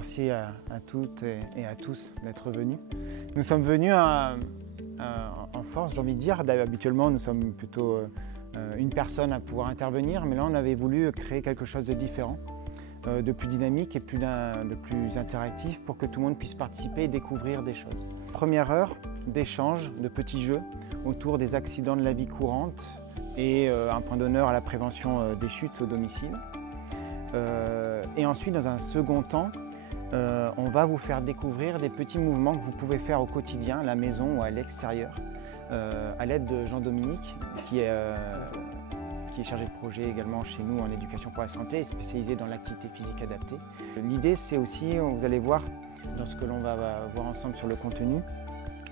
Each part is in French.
merci à toutes et à tous d'être venus. Nous sommes venus en force, j'ai envie de dire. Habituellement, nous sommes plutôt une personne à pouvoir intervenir, mais là, on avait voulu créer quelque chose de différent, de plus dynamique et de plus interactif pour que tout le monde puisse participer et découvrir des choses. Première heure d'échange, de petits jeux autour des accidents de la vie courante et un point d'honneur à la prévention des chutes au domicile. Et ensuite, dans un second temps, on va vous faire découvrir des petits mouvements que vous pouvez faire au quotidien, à la maison ou à l'extérieur, à l'aide de Jean-Dominique, qui est chargé de projet également chez nous en éducation pour la santé et spécialisé dans l'activité physique adaptée. L'idée, c'est aussi, vous allez voir dans ce que l'on va voir ensemble sur le contenu,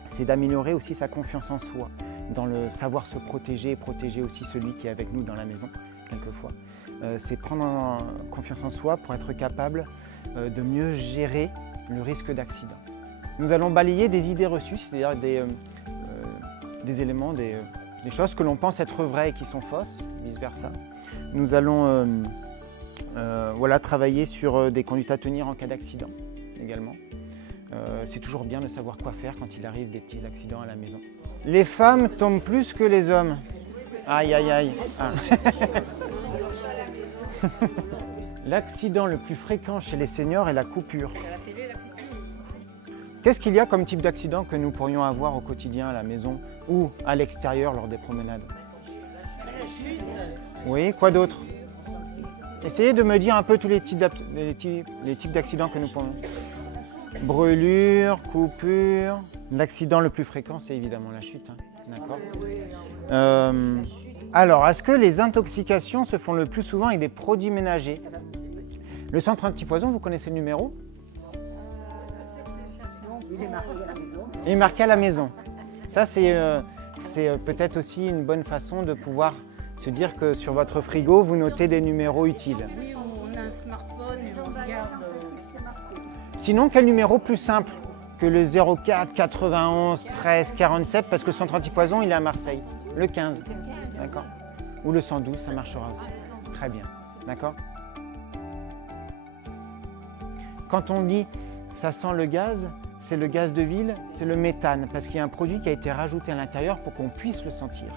c'est d'améliorer aussi sa confiance en soi, dans le savoir se protéger et protéger aussi celui qui est avec nous dans la maison, quelquefois. C'est prendre confiance en soi pour être capable de mieux gérer le risque d'accident. Nous allons balayer des idées reçues, c'est-à-dire des éléments, des choses que l'on pense être vraies et qui sont fausses, vice-versa. Nous allons travailler sur des conduites à tenir en cas d'accident également. C'est toujours bien de savoir quoi faire quand il arrive des petits accidents à la maison. Les femmes tombent plus que les hommes. Aïe, aïe, aïe. Ah. L'accident le plus fréquent chez les seniors est la coupure. Qu'est-ce qu'il y a comme type d'accident que nous pourrions avoir au quotidien à la maison ou à l'extérieur lors des promenades? Oui, quoi d'autre? Essayez de me dire un peu tous les types d'accidents que nous pourrions. Brûlure, coupure. L'accident le plus fréquent, c'est évidemment la chute. Hein. D'accord. Alors, est-ce que les intoxications se font le plus souvent avec des produits ménagers? Le centre antipoison, vous connaissez le numéro? Il est marqué à la maison. Il est marqué à la maison. Ça, c'est peut-être aussi une bonne façon de pouvoir se dire que sur votre frigo, vous notez des numéros utiles. Oui, on a un smartphone et on regarde. Sinon, quel numéro plus simple que le 04 91 13 47? Parce que le centre antipoison, il est à Marseille. Le 15. D'accord. Ou le 112, ça marchera aussi. Très bien. D'accord. Quand on dit ça sent le gaz, c'est le gaz de ville, c'est le méthane, parce qu'il y a un produit qui a été rajouté à l'intérieur pour qu'on puisse le sentir.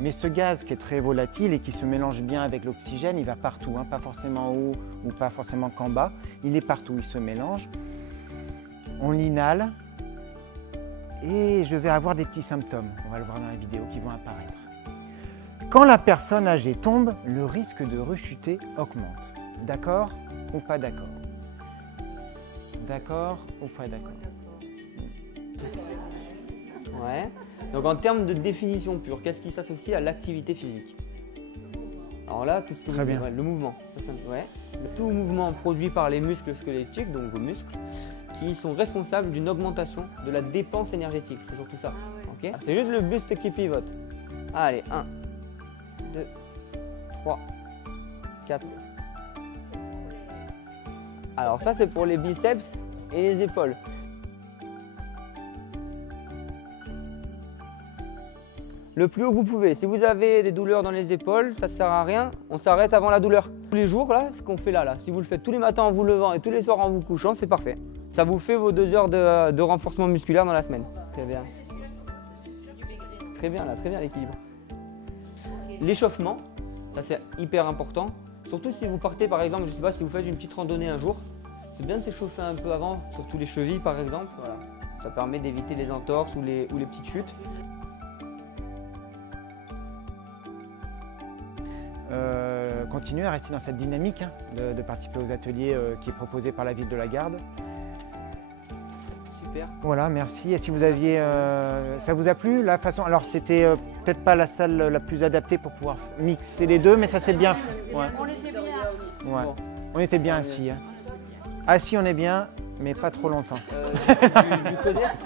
Mais ce gaz qui est très volatile et qui se mélange bien avec l'oxygène, il va partout, hein, pas forcément en haut ou pas forcément qu'en bas, il est partout, il se mélange. On l'inhale et je vais avoir des petits symptômes, on va le voir dans la vidéo, qui vont apparaître. Quand la personne âgée tombe, le risque de rechuter augmente. D'accord ou pas d'accord? D'accord ou pas d'accord? Ouais. Donc en termes de définition pure, qu'est-ce qui s'associe à l'activité physique? Alors là, tout ce que le mouvement. Ça, ouais. Tout mouvement produit par les muscles squelettiques, donc vos muscles, qui sont responsables d'une augmentation de la dépense énergétique. C'est surtout ça. Okay. C'est juste le buste qui pivote. Allez, 1, 2, 3, 4. Alors ça, c'est pour les biceps et les épaules. Le plus haut que vous pouvez. Si vous avez des douleurs dans les épaules, ça ne sert à rien. On s'arrête avant la douleur. Tous les jours, là, ce qu'on fait là, si vous le faites tous les matins en vous levant et tous les soirs en vous couchant, c'est parfait. Ça vous fait vos 2 heures de renforcement musculaire dans la semaine. Très bien. Très bien, là, très bien l'équilibre. L'échauffement, ça c'est hyper important. Surtout si vous partez, par exemple, je ne sais pas, si vous faites une petite randonnée un jour, c'est bien de s'échauffer un peu avant, surtout les chevilles par exemple. Voilà. Ça permet d'éviter les entorses ou les petites chutes. Continuez à rester dans cette dynamique hein, de participer aux ateliers qui est proposé par la ville de la Garde. Super. Voilà, merci. Et si vous aviez, ça vous a plu la façon? Alors c'était peut-être pas la salle la plus adaptée pour pouvoir mixer les deux, mais ça c'est bien fait. Ouais. On était bien. Ouais. Bon. On était bien assis. Hein. Assis on est bien, mais pas trop longtemps. Du CODES